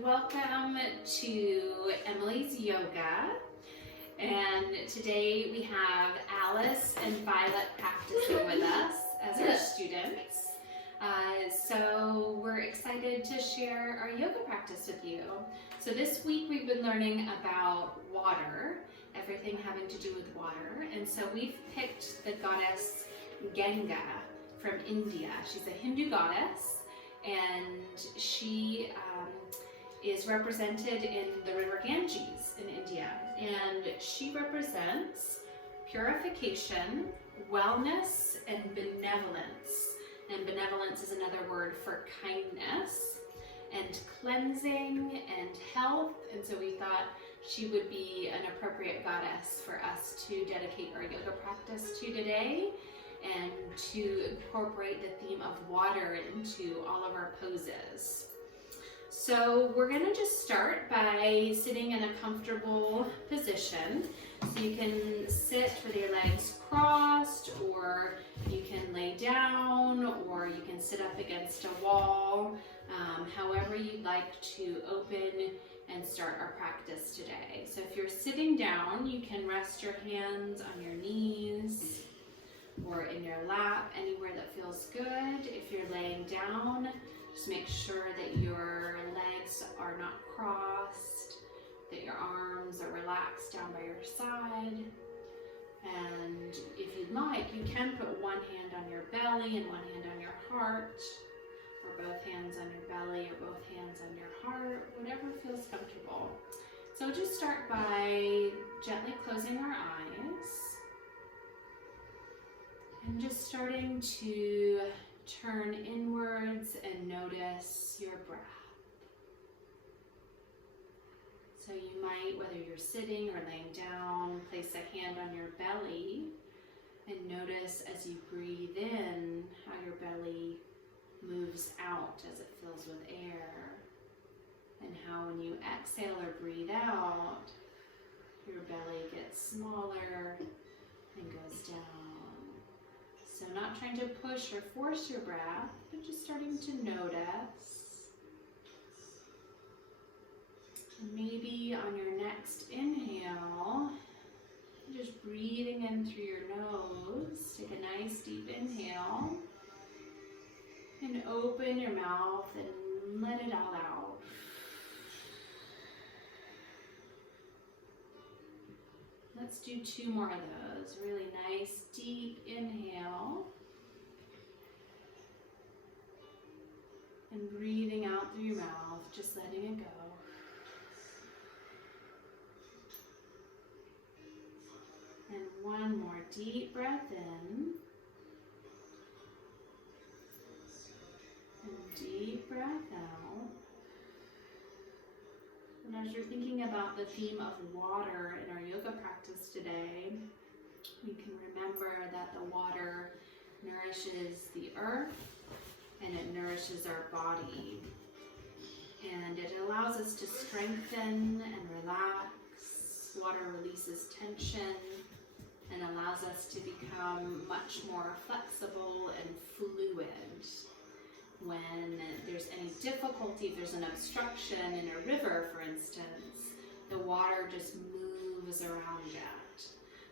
Welcome to Emily's Yoga, and today we have Alice and Violet practicing with us as our students. So we're excited to share our yoga practice with you. So this week we've been learning about water, everything having to do with water, and so we've picked the goddess Ganga from India. She's a Hindu goddess, and she is represented in the river Ganges in India, and she represents purification, wellness, and benevolence. And benevolence is another word for kindness, and cleansing and health. And so we thought she would be an appropriate goddess for us to dedicate our yoga practice to today, and to incorporate the theme of water into all of our poses. So we're going to just start by sitting in a comfortable position. So you can sit with your legs crossed, or you can lay down, or you can sit up against a wall, however you'd like to open and start our practice today. So if you're sitting down, you can rest your hands on your knees or in your lap, anywhere that feels good. If you're laying down, just make sure that your legs are not crossed, that your arms are relaxed down by your side. And if you'd like, you can put one hand on your belly and one hand on your heart, or both hands on your belly or both hands on your heart, whatever feels comfortable. So we'll just start by gently closing our eyes and just starting to turn inwards and notice your breath. So you might, whether you're sitting or laying down, place a hand on your belly and notice as you breathe in how your belly moves out as it fills with air, and how when you exhale or breathe out, your belly gets smaller and goes down. So not trying to push or force your breath, but just starting to notice. And maybe on your next inhale, just breathing in through your nose. Take a nice deep inhale and open your mouth and let it all out. Let's do 2 more of those. Really nice deep inhale. And breathing out through your mouth, just letting it go. And one more deep breath in. And deep breath out. And as you're thinking about the theme of water in our yoga practice today, you can remember that the water nourishes the earth and it nourishes our body. And it allows us to strengthen and relax. Water releases tension and allows us to become much more flexible and fluid. When there's any difficulty, if there's an obstruction in a river, for instance, the water just moves around it.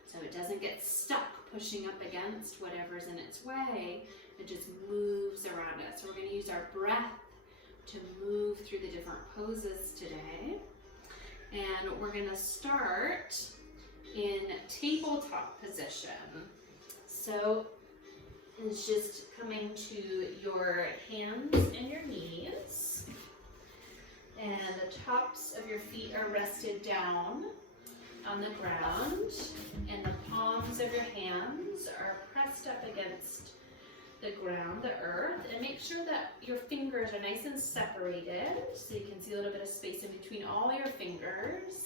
So it doesn't get stuck pushing up against whatever's in its way, it just moves around it. So we're going to use our breath to move through the different poses today. And we're going to start in tabletop position. So it's just coming to your hands and your knees, and the tops of your feet are rested down on the ground, and the palms of your hands are pressed up against the ground, the earth, and make sure that your fingers are nice and separated so you can see a little bit of space in between all your fingers,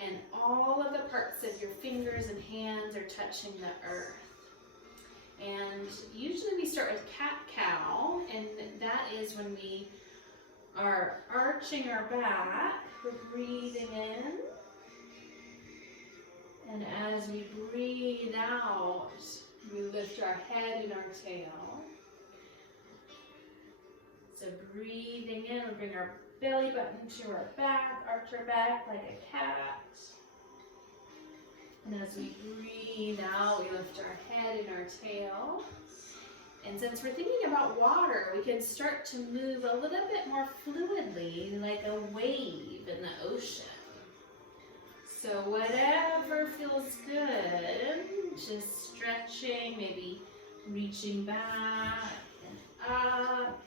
and all of the parts of your fingers and hands are touching the earth. And usually we start with cat-cow, and that is when we are arching our back, we're breathing in, and as we breathe out, we lift our head and our tail. So breathing in, we bring our belly button to our back, arch our back like a cat. And as we breathe out, we lift our head and our tail. And since we're thinking about water, we can start to move a little bit more fluidly, like a wave in the ocean. So whatever feels good, just stretching, maybe reaching back and up,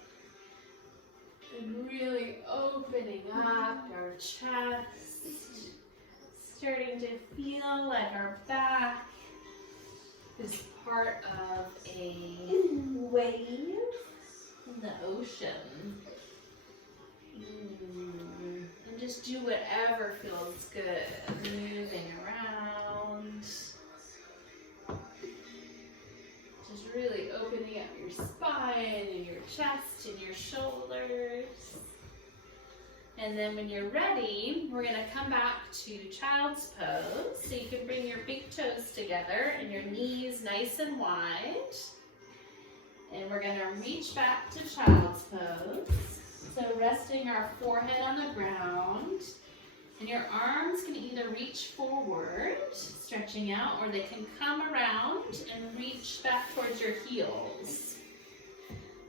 and really opening up our chest, starting to feel like our back is part of a wave in the ocean. And just do whatever feels good, moving around. Just really opening up your spine and your chest and your shoulders. And then when you're ready, we're gonna come back to child's pose. So you can bring your big toes together and your knees nice and wide. And we're gonna reach back to child's pose. So resting our forehead on the ground. And your arms can either reach forward, stretching out, or they can come around and reach back towards your heels.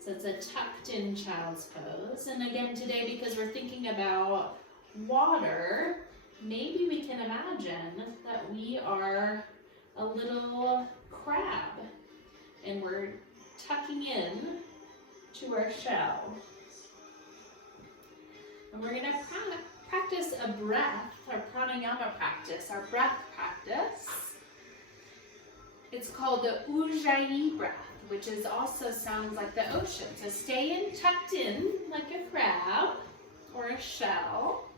So it's a tucked in child's pose. And again today, because we're thinking about water, maybe we can imagine that we are a little crab and we're tucking in to our shell. And we're gonna practice a breath, our pranayama practice, our breath practice. It's called the Ujjayi breath, which is also sounds like the ocean. So stay in, tucked in like a crab or a shell.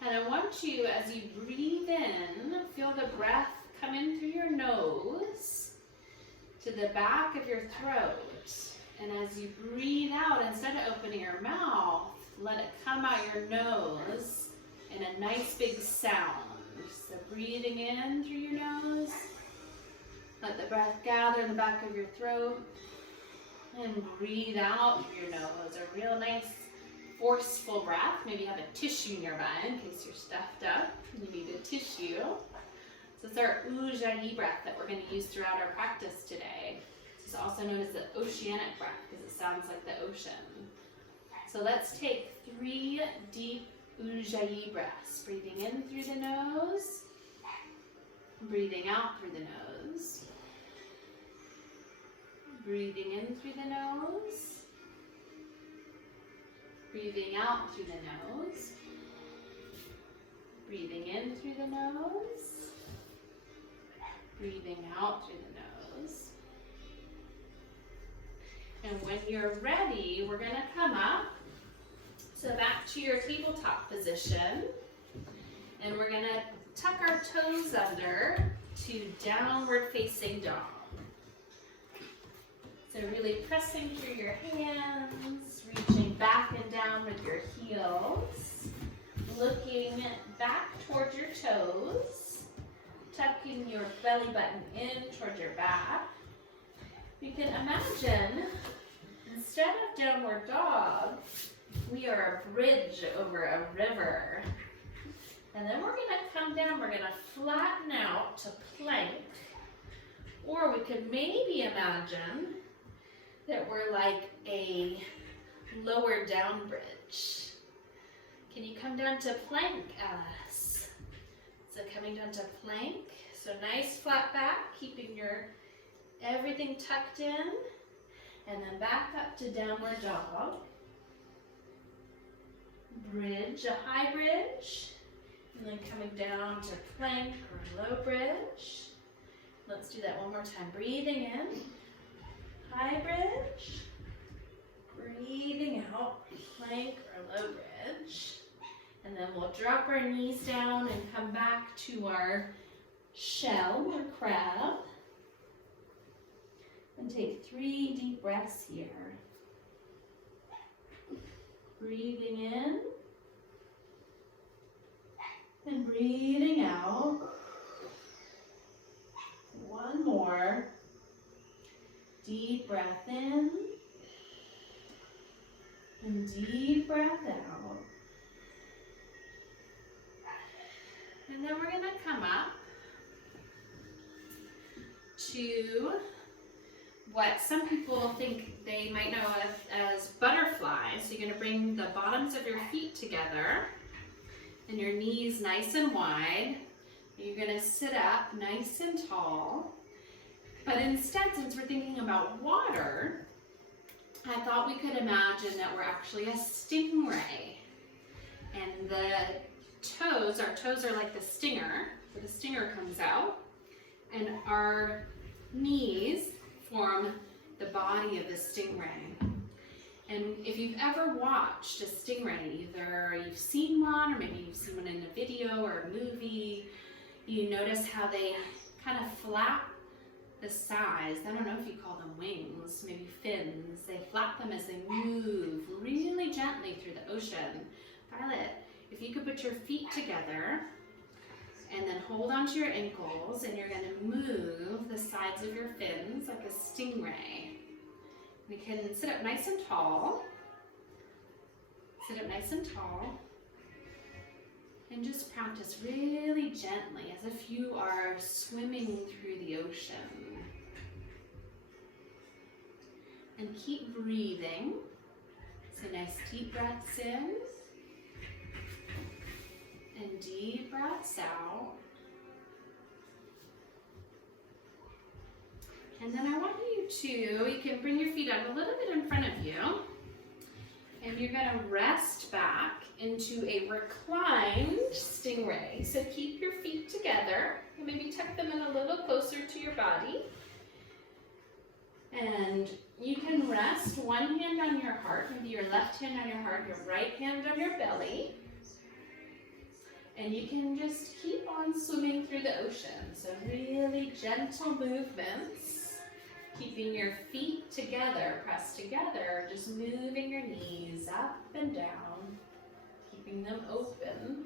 And I want you, as you breathe in, feel the breath come in through your nose to the back of your throat. And as you breathe out, instead of opening your mouth, let it come out your nose in a nice big sound. So breathing in through your nose. Let the breath gather in the back of your throat. And breathe out through your nose. A real nice forceful breath. Maybe you have a tissue nearby in case you're stuffed up and you need a tissue. So it's our Ujjayi breath that we're going to use throughout our practice today. It's also known as the oceanic breath because it sounds like the ocean. So let's take 3 deep Ujjayi breaths. Breathing in through the nose. Breathing out through the nose. Breathing in through the nose. Breathing out through the nose. Breathing in through the nose. Breathing out through the nose. And when you're ready, we're going to come up. So back to your tabletop position. And we're going to tuck our toes under to downward facing dog. So really pressing through your hands, reaching back and down with your heels, looking back towards your toes, tucking your belly button in towards your back. You can imagine, instead of downward dog, we are a bridge over a river. And then we're going to come down, we're going to flatten out to plank. Or we could maybe imagine that we're like a lower down bridge. Can you come down to plank, Alice? So coming down to plank. So nice flat back, keeping your everything tucked in. And then back up to downward dog. Bridge, a high bridge. And then coming down to plank or low bridge. Let's do that one more time. Breathing in. High bridge. Breathing out. Plank or low bridge. And then we'll drop our knees down and come back to our shell or crab. And take 3 deep breaths here. Breathing in. And breathing out. One more. Deep breath in. And deep breath out. And then we're going to come up to what some people think they might know as butterflies. So you're going to bring the bottoms of your feet together and your knees nice and wide. And you're going to sit up nice and tall. But instead, since we're thinking about water, I thought we could imagine that we're actually a stingray. And the toes, our toes are like the stinger, where the stinger comes out. And our knees form the body of the stingray. And if you've ever watched a stingray, either you've seen one or maybe you've seen one in a video or a movie, you notice how they kind of flap the sides. I don't know if you call them wings, maybe fins. They flap them as they move really gently through the ocean. Violet, if you could put your feet together and then hold onto your ankles, and you're going to move the sides of your fins like a stingray. We can sit up nice and tall. Sit up nice and tall. And just practice really gently, as if you are swimming through the ocean. And keep breathing. So nice deep breaths in. And deep breaths out. And then I want you can bring your feet up a little bit in front of you. And you're going to rest back into a reclined stingray. So keep your feet together and maybe tuck them in a little closer to your body. And you can rest one hand on your heart, maybe your left hand on your heart, your right hand on your belly. And you can just keep on swimming through the ocean. So really gentle movements, keeping your feet together, pressed together, just moving your knees up and down, keeping them open.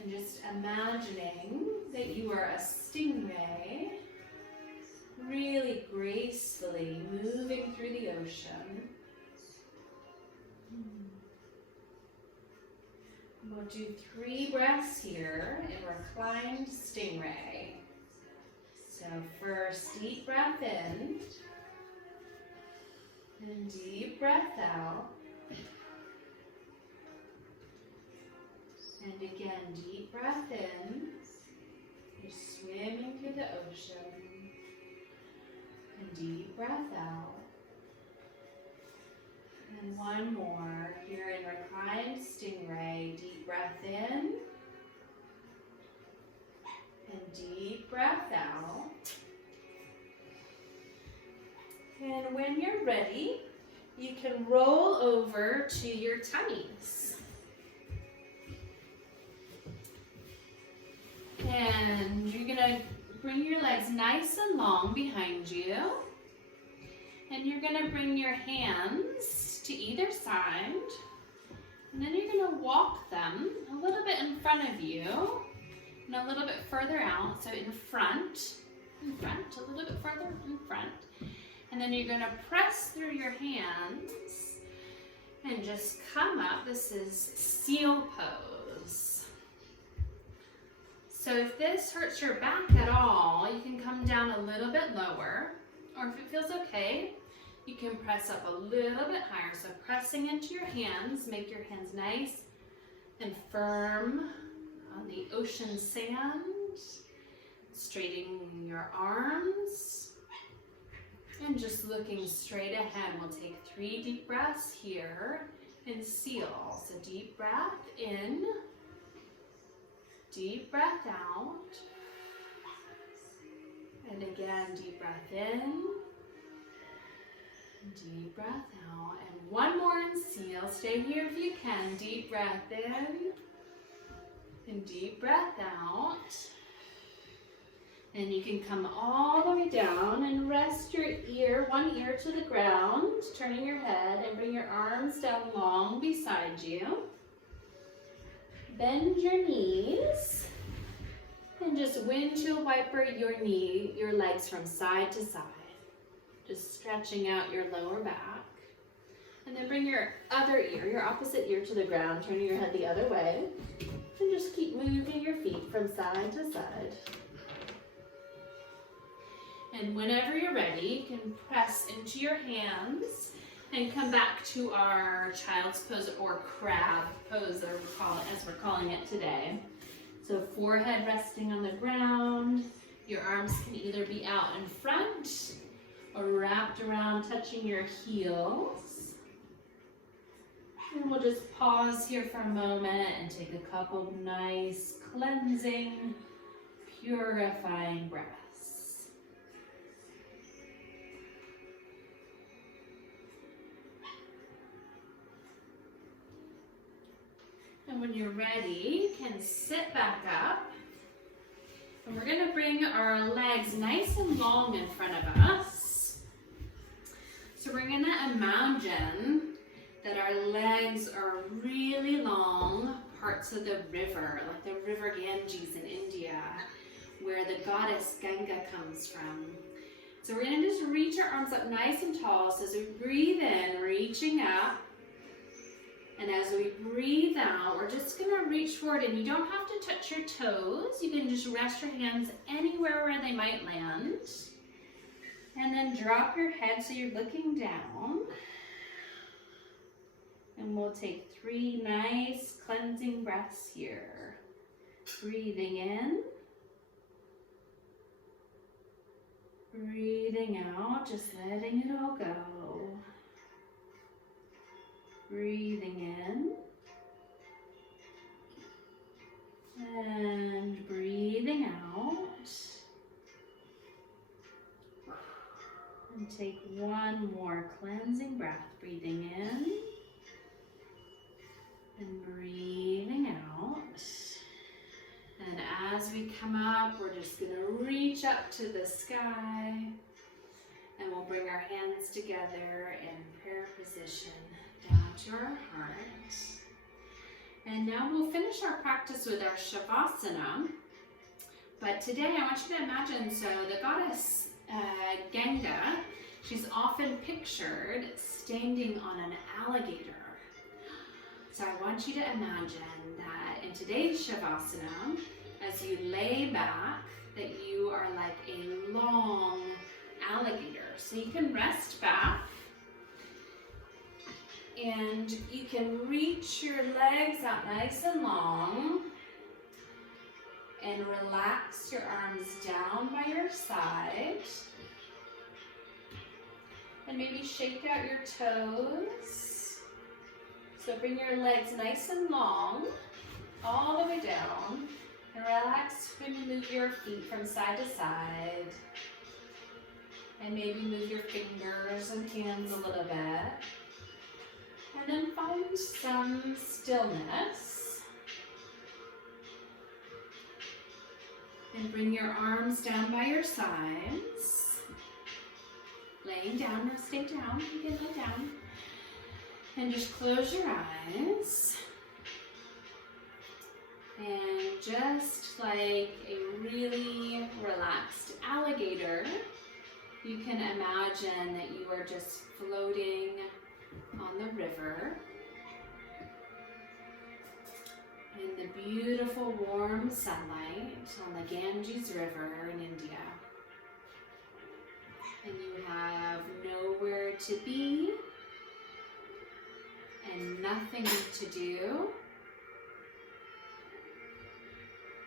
And just imagining that you are a stingray, really gracefully moving through the ocean. We'll do 3 breaths here in reclined stingray. So first, deep breath in, and deep breath out. And again, deep breath in. You're swimming through the ocean. And deep breath out. And one more here in reclined stingray. Deep breath in. And deep breath out. And when you're ready, you can roll over to your tummies. And you're going to bring your legs nice and long behind you. And you're going to bring your hands to either side. And then you're going to walk them a little bit in front of you and a little bit further out. So in front, a little bit further in front. And then you're going to press through your hands and just come up. This is seal pose. So if this hurts your back at all, you can come down a little bit lower. Or if it feels okay, you can press up a little bit higher. So pressing into your hands, make your hands nice and firm on the ocean sand. Straightening your arms. And just looking straight ahead. We'll take 3 deep breaths here and seal. So deep breath in, deep breath out. And again, deep breath in, deep breath out. And one more and seal. Stay here if you can. Deep breath in and deep breath out. And you can come all the way down and rest your one ear to the ground, turning your head, and bring your arms down long beside you. Bend your knees and just windshield wiper your legs from side to side. Just stretching out your lower back. And then bring your other ear, your opposite ear to the ground, turning your head the other way. And just keep moving your feet from side to side. And whenever you're ready, you can press into your hands and come back to our child's pose or crab pose, as we're calling it today. So forehead resting on the ground. Your arms can either be out in front or wrapped around, touching your heels. And we'll just pause here for a moment and take a couple nice, cleansing, purifying breaths. And when you're ready, you can sit back up. And we're going to bring our legs nice and long in front of us. So we're going to imagine that our legs are really long parts of the river, like the river Ganges in India, where the goddess Ganga comes from. So we're going to just reach our arms up nice and tall. So as we breathe in, reaching up, and as we breathe out, we're just going to reach forward, and you don't have to touch your toes. You can just rest your hands anywhere where they might land. And then drop your head so you're looking down. And we'll take 3 nice cleansing breaths here. Breathing in. Breathing out, just letting it all go. Breathing in. And breathing out. And take one more cleansing breath. Breathing in. And breathing out. And as we come up, we're just going to reach up to the sky. And we'll bring our hands together in prayer position down to our heart. And now we'll finish our practice with our Shavasana. But today I want you to imagine, so the goddess Ganga, she's often pictured standing on an alligator. So I want you to imagine that in today's Shavasana, as you lay back, that you are like a long alligator. So you can rest back and you can reach your legs out nice and long and relax your arms down by your side. And maybe shake out your toes. So bring your legs nice and long, all the way down, and relax when you move your feet from side to side. And maybe move your fingers and hands a little bit. And then find some stillness. And bring your arms down by your sides. Laying down, or stay down, you can lay down. And just close your eyes. And just like a really relaxed alligator, you can imagine that you are just floating on the river in the beautiful warm sunlight on the Ganges River in India. And you have nowhere to be and nothing to do.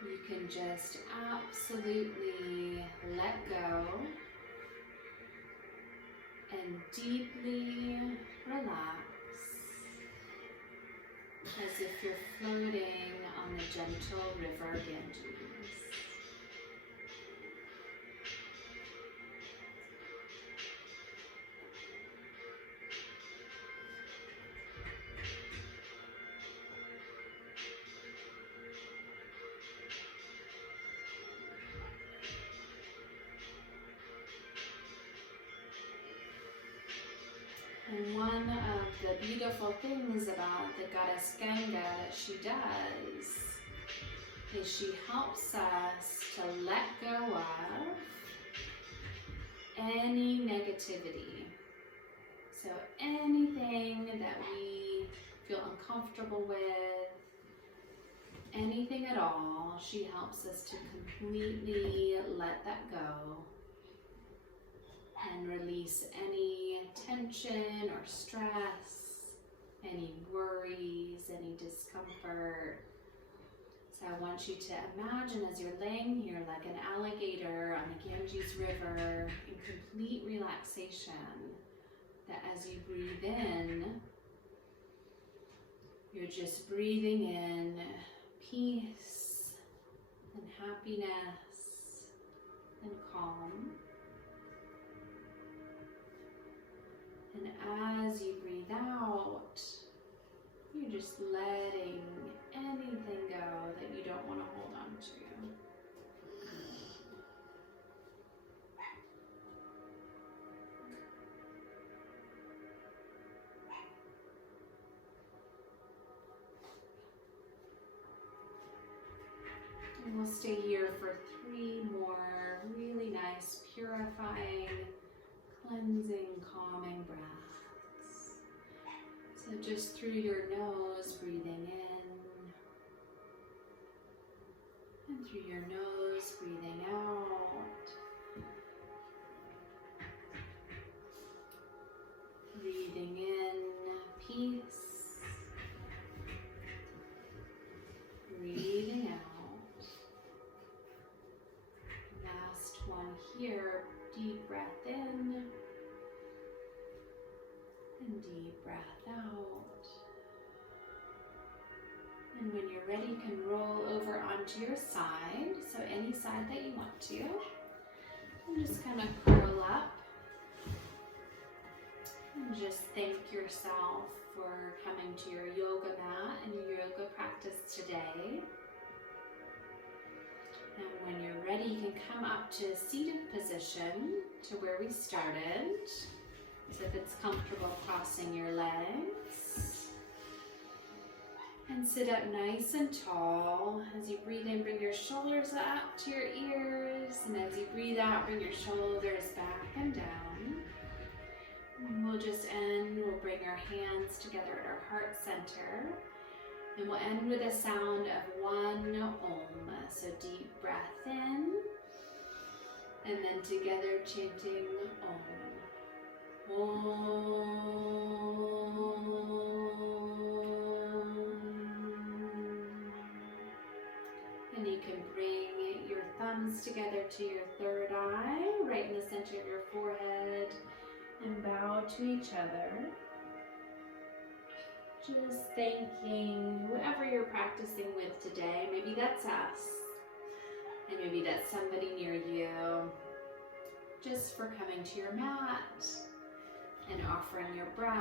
You can just absolutely let go and deeply relax as if you're floating on the gentle river Ganges. And one of the beautiful things about the goddess Ganga that she does is she helps us to let go of any negativity. So anything that we feel uncomfortable with, anything anything at all, she helps us to completely let that go and release any tension or stress, any worries, any discomfort. So I want you to imagine as you're laying here like an alligator on the Ganges River in complete relaxation, that as you breathe in, you're just breathing in peace and happiness and calm. And as you breathe out, you're just letting anything go that you don't want to hold on to. And we'll stay here for 3 more really nice, purifying, cleansing, calming breaths. So just through your nose, breathing in, and through your nose, breathing out. Breathing in peace. Breathing out. Last one here, deep breath in and deep breath out. And when you're ready, you can roll over onto your side, so any side that you want to. And just kind of curl up and just thank yourself for coming to your yoga mat and your yoga practice today. And when you're ready, you can come up to a seated position to where we started. So if it's comfortable, crossing your legs. And sit up nice and tall. As you breathe in, bring your shoulders up to your ears. And as you breathe out, bring your shoulders back and down. And we'll just end, we'll bring our hands together at our heart center. And we'll end with a sound of 1 Om. So deep breath in. And then together chanting Om. And you can bring your thumbs together to your third eye, right in the center of your forehead, and bow to each other. Just thanking whoever you're practicing with today. Maybe that's us, and maybe that's somebody near you. Just for coming to your mat and offering your breath